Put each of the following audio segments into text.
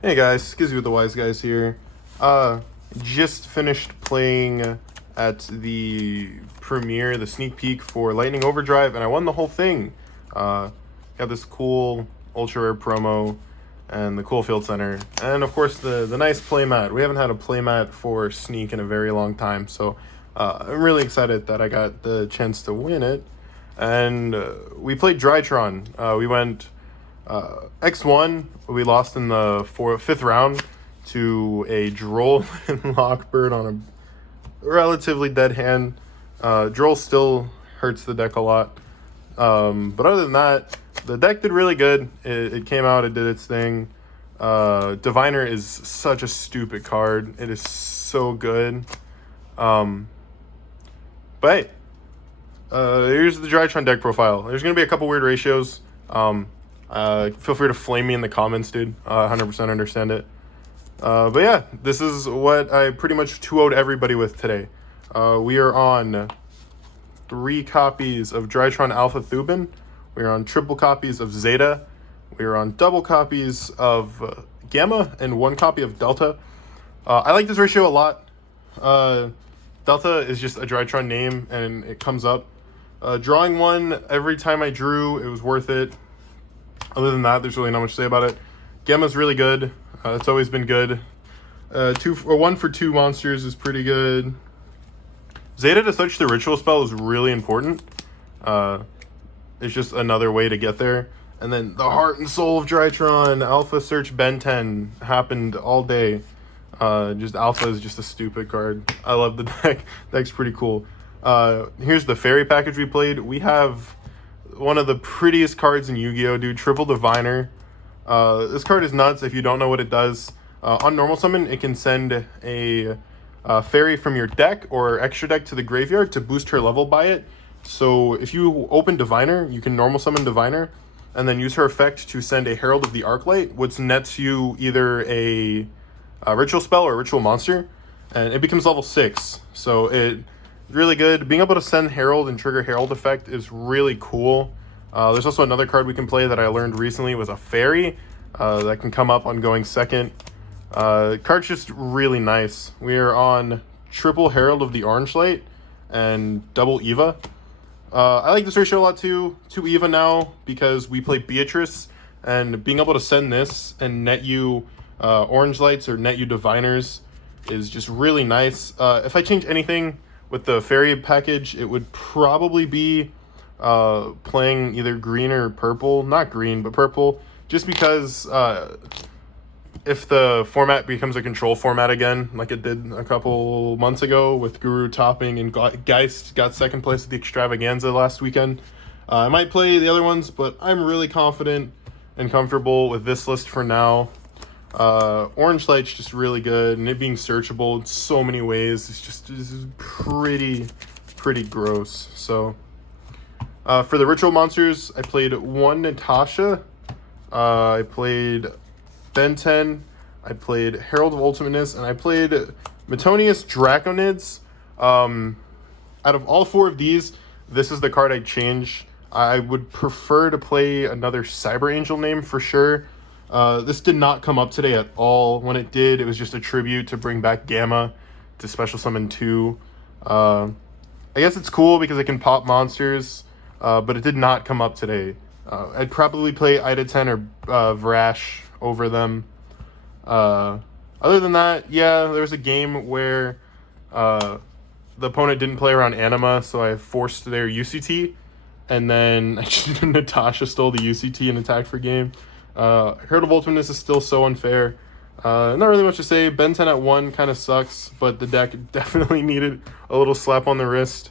Hey guys, SKIZZY with the Wiseguys here. Just finished playing at the premiere, the sneak peek for Lightning Overdrive, and I won the whole thing. Got this cool ultra rare promo and the cool field center, and of course the nice playmat. We haven't had a playmat for Sneak in a very long time, so I'm really excited that I got the chance to win it. And we played Drytron. We went X1, we lost in the fifth round to a Droll and Lockbird on a relatively dead hand. Droll still hurts the deck a lot. But other than that, the deck did really good. It came out, it did its thing. Diviner is such a stupid card. It is so good. But hey, here's the Drytron deck profile. There's going to be a couple weird ratios. Feel free to flame me in the comments, dude. 100% understand it. But yeah, this is what I pretty much 2-0'd everybody with today. We are on 3 copies of Drytron Alpha Thubin. We are on triple copies of Zeta. We are on double copies of Gamma and 1 copy of Delta. I like this ratio a lot. Delta is just a Drytron name and it comes up. Drawing 1 every time I drew, it was worth it. Other than that, there's really not much to say about it. Gamma's really good. It's always been good. 1 for 2 monsters is pretty good. Zeta to search the ritual spell is really important. It's just another way to get there. And then the heart and soul of Drytron, Alpha Search Ben 10 happened all day. Just Alpha is just a stupid card. I love the deck. Deck's pretty cool. Here's the fairy package we played. We have one of the prettiest cards in Yu-Gi-Oh, dude. Triple Diviner. This card is nuts if you don't know what it does. On normal summon, it can send a fairy from your deck or extra deck to the graveyard to boost her level by it. So if you open Diviner, you can normal summon Diviner and then use her effect to send a Herald of the Arclight, which nets you either a ritual spell or a ritual monster, and it becomes level 6. So it really good. Being able to send Herald and trigger Herald effect is really cool. There's also another card we can play that I learned recently was a fairy that can come up on going second. Card's just really nice. We are on triple Herald of the Orange Light and double Eva. I like this ratio a lot too. 2 Eva now because we play Beatrice, and being able to send this and net you Orange Lights or net you Diviners is just really nice. If I change anything with the fairy package, it would probably be playing either green or purple. Not green, but purple. Just because if the format becomes a control format again, like it did a couple months ago with Guru topping and Geist got second place at the Extravaganza last weekend, I might play the other ones, but I'm really confident and comfortable with this list for now. Orange Light's just really good, and it being searchable in so many ways, this is pretty gross. So for the ritual monsters, I played 1 Natasha, I played Ben 10, I played Herald of Ultimateness, and I played Metonius Draconids. Out of all 4 of these, this is the card I'd change. I would prefer to play another Cyber Angel name for sure. This did not come up today at all. When it did, it was just a tribute to bring back Gamma to special summon 2. I guess it's cool because it can pop monsters, but it did not come up today. I'd probably play Ida 10 or Vrash over them. Other than that, yeah, there was a game where the opponent didn't play around Anima, so I forced their UCT, and then Natasha stole the UCT and attacked for game. Herald of Ultimateness is still so unfair. Not really much to say. Ben 10 at 1 kind of sucks, but the deck definitely needed a little slap on the wrist.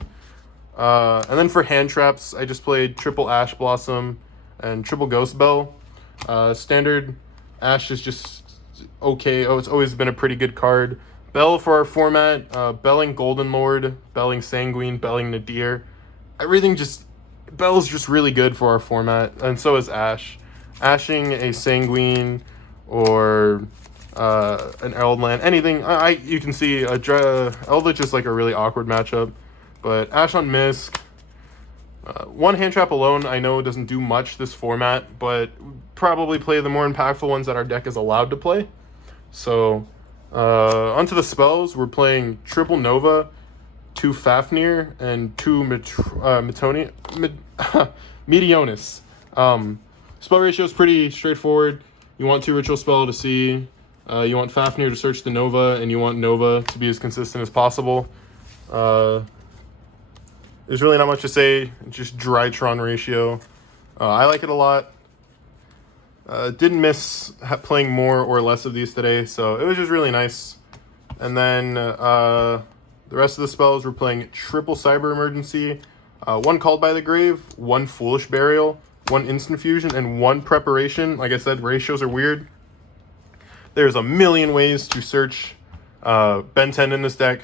And then for hand traps, I just played triple Ash Blossom and triple Ghost Bell. Standard Ash is just okay. Oh, it's always been a pretty good card. Bell for our format, belling Golden Lord, belling Sanguine, belling Nadir. Bell's just really good for our format, and so is Ash. Ashing a Sanguine or an Herald land, anything. You can see Eldritch is like a really awkward matchup, but Ash on Misk, One hand trap alone, I know, doesn't do much this format, but probably play the more impactful ones that our deck is allowed to play. So, onto the spells. We're playing Triple Nova, 2 Fafnir, and 2 Meteonis. Spell ratio is pretty straightforward. You want 2 Ritual Spell to see. You want Fafnir to search the Nova, and you want Nova to be as consistent as possible. There's really not much to say. It's just Drytron ratio. I like it a lot. Didn't miss playing more or less of these today, so it was just really nice. And then the rest of the spells, we're playing Triple Cyber Emergency, 1 Called by the Grave, 1 Foolish Burial, 1 Instant Fusion, and 1 Preparation. Like I said, ratios are weird. There's a million ways to search Ben 10 in this deck.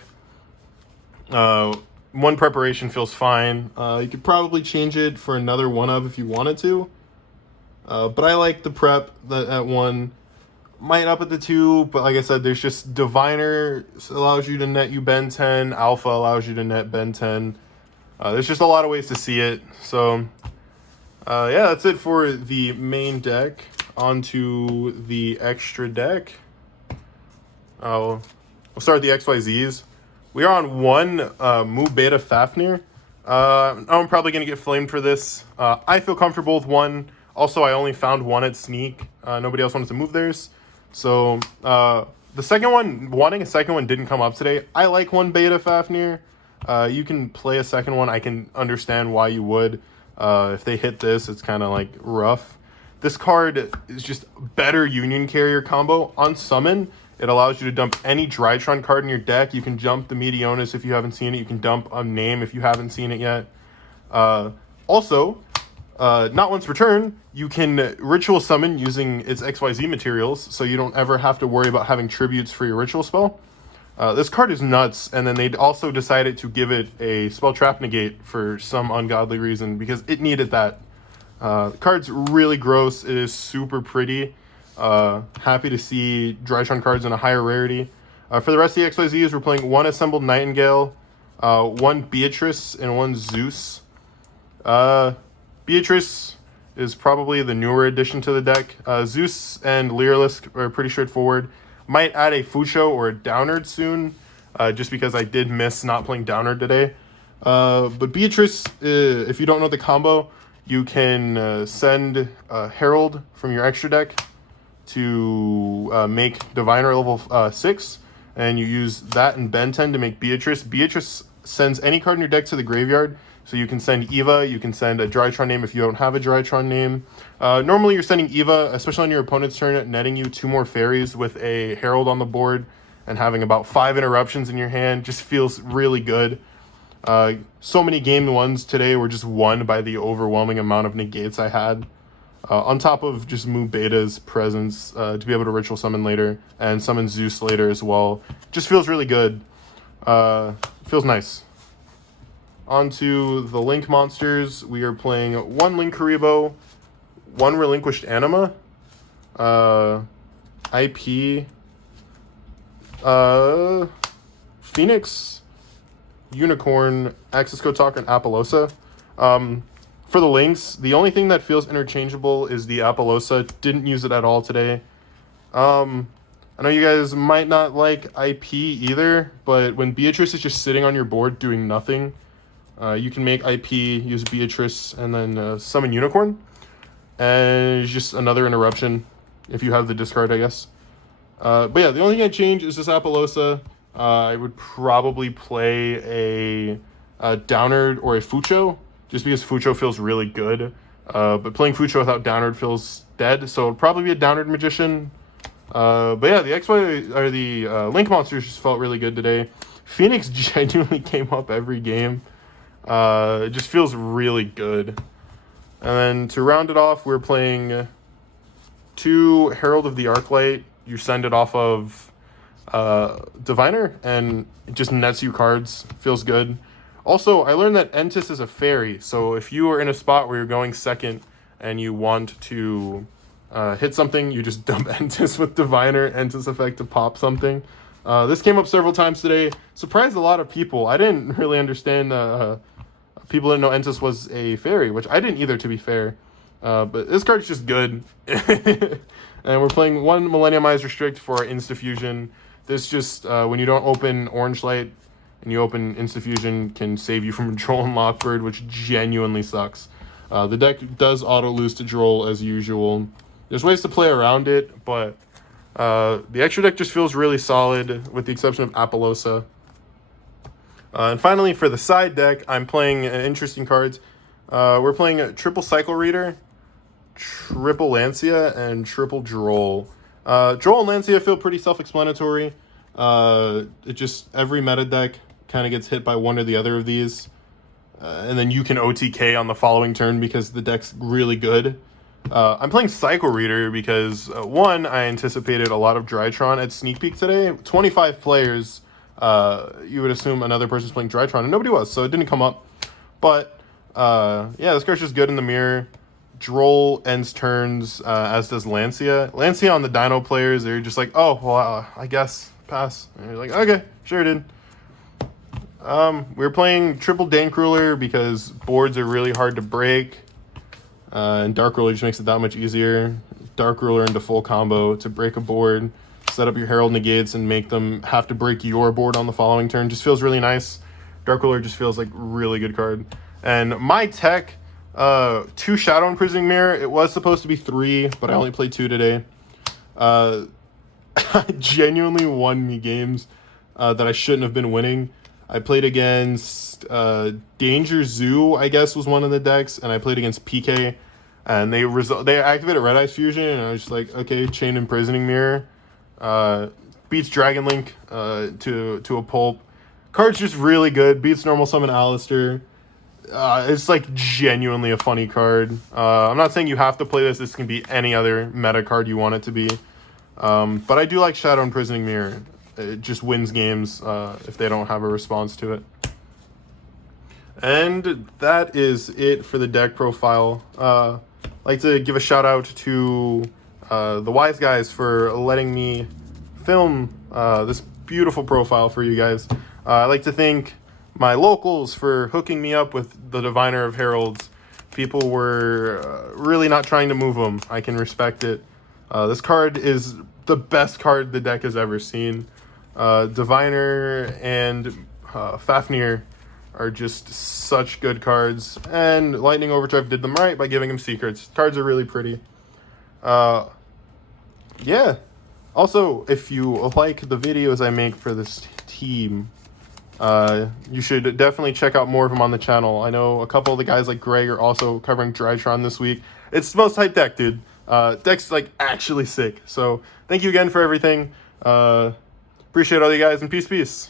1 Preparation feels fine. You could probably change it for another 1 of if you wanted to. But I like the prep that at 1. Might up at the 2, but like I said, there's just Diviner allows you to net you Ben 10. Alpha allows you to net Ben 10. There's just a lot of ways to see it. So, yeah, that's it for the main deck. On to the extra deck. We'll start with the XYZs. We are on 1 Mu Beta Fafnir. I'm probably going to get flamed for this. I feel comfortable with 1. Also, I only found 1 at Sneak. Nobody else wanted to move theirs. So, the second one, wanting a second one didn't come up today. I like 1 Beta Fafnir. You can play a second one. I can understand why you would. If they hit this, it's kind of like rough. This card is just better Union Carrier combo. On summon, it allows you to dump any Drytron card in your deck. You can jump the Meteonis if you haven't seen it. You can dump a name if you haven't seen it yet. Also, not once per turn, you can ritual summon using its XYZ materials, so you don't ever have to worry about having tributes for your ritual spell. This card is nuts, and then they also decided to give it a spell trap negate for some ungodly reason, because it needed that. The card's really gross. It is super pretty. Happy to see Drytron cards in a higher rarity. For the rest of the XYZs, we're playing 1 Assembled Nightingale, 1 Beatrice, and 1 Zeus. Beatrice is probably the newer addition to the deck. Zeus and Lyrilisc are pretty straightforward. Might add a Fucho or a Downard soon, just because I did miss not playing Downard today. But Beatrice, if you don't know the combo, you can send Herald from your extra deck to make Diviner level 6, and you use that and Ben 10 to make Beatrice. Beatrice sends any card in your deck to the graveyard, so you can send Eva, you can send a Drytron name if you don't have a Drytron name. Normally you're sending Eva, especially on your opponent's turn, netting you 2 more fairies with a Herald on the board, and having about 5 interruptions in your hand just feels really good. So many game 1s today were just won by the overwhelming amount of negates I had. On top of just Mu Beta's presence, to be able to ritual summon later, and summon Zeus later as well. Just feels really good. Feels nice. On to the Link monsters. We are playing 1 Link Karibo, 1 Relinquished Anima, IP, Phoenix, Unicorn, Access Code Talker, and Apollosa. For the links, the only thing that feels interchangeable is the Apollosa. Didn't use it at all today. I know you guys might not like IP either, but when Beatrice is just sitting on your board doing nothing, you can make IP, use Beatrice, and then summon Unicorn. And it's just another interruption if you have the discard, I guess. But yeah, the only thing I change is this Apollosa. I would probably play a Downard or a Fucho, just because Fucho feels really good. But playing Fucho without Downard feels dead, so it'll probably be a Downard Magician. But yeah, the XY or the Link monsters just felt really good today. Phoenix genuinely came up every game. It just feels really good. And then to round it off, we're playing 2 Herald of the Arclight. You send it off of Diviner, and it just nets you cards. Feels good. Also, I learned that Entis is a fairy, so if you are in a spot where you're going second and you want to hit something, you just dump Entis with Diviner, Entis effect to pop something. This came up several times today. Surprised a lot of people. I didn't really understand people didn't know Entis was a fairy, which I didn't either, to be fair. But this card's just good. And we're playing 1 Millenniumized Restrict for our Insta-Fusion. This just, when you don't open Orange Light and you open Insta-Fusion, can save you from Droll and Lockbird, which genuinely sucks. The deck does auto-lose to Droll as usual. There's ways to play around it, but the extra deck just feels really solid, with the exception of Apollosa. And finally, for the side deck, I'm playing interesting cards. We're playing a triple Cycle Reader, triple Lancia, and triple Droll. Droll and Lancia feel pretty self-explanatory. It just, every meta deck kind of gets hit by one or the other of these. And then you can OTK on the following turn because the deck's really good. I'm playing Cycle Reader because, one, I anticipated a lot of Drytron at Sneak Peek today. 25 players, you would assume another person's playing Drytron, and nobody was, so it didn't come up. But, yeah, this card's just good in the mirror. Droll ends turns, as does Lancia. Lancia on the Dino players, they're just like, oh, well, I guess, pass. And you're like, okay, sure, dude. We're playing triple Dankruler because boards are really hard to break. And Dark Ruler just makes it that much easier. Dark Ruler into full combo to break a board, set up your Herald negates, and make them have to break your board on the following turn. Just feels really nice. Dark Ruler just feels like a really good card. And my tech, 2 Shadow Imprisoning Mirror. It was supposed to be 3, but I only played 2 today. I genuinely won me games that I shouldn't have been winning. I played against Danger Zoo, I guess, was one of the decks, and I played against PK, and they activated Red Eyes Fusion, and I was just like, okay, Chain Imprisoning Mirror beats Dragon Link to a pulp. Card's just really good. Beats Normal Summon Alistair. It's like genuinely a funny card. I'm not saying you have to play this. This can be any other meta card you want it to be. But I do like Shadow Imprisoning Mirror. It just wins games if they don't have a response to it. And that is it for the deck profile. I'd like to give a shout out to the Wiseguys for letting me film this beautiful profile for you guys. I'd like to thank my locals for hooking me up with the Diviner of Heralds. People were really not trying to move them. I can respect it. This card is the best card the deck has ever seen. Diviner and Fafnir are just such good cards, and Lightning Overdrive did them right by giving them secrets. Cards are really pretty. Yeah. Also, if you like the videos I make for this team, you should definitely check out more of them on the channel. I know a couple of the guys like Greg are also covering Drytron this week. It's the most hype deck, dude. Deck's like actually sick. So thank you again for everything. Appreciate all you guys, and peace.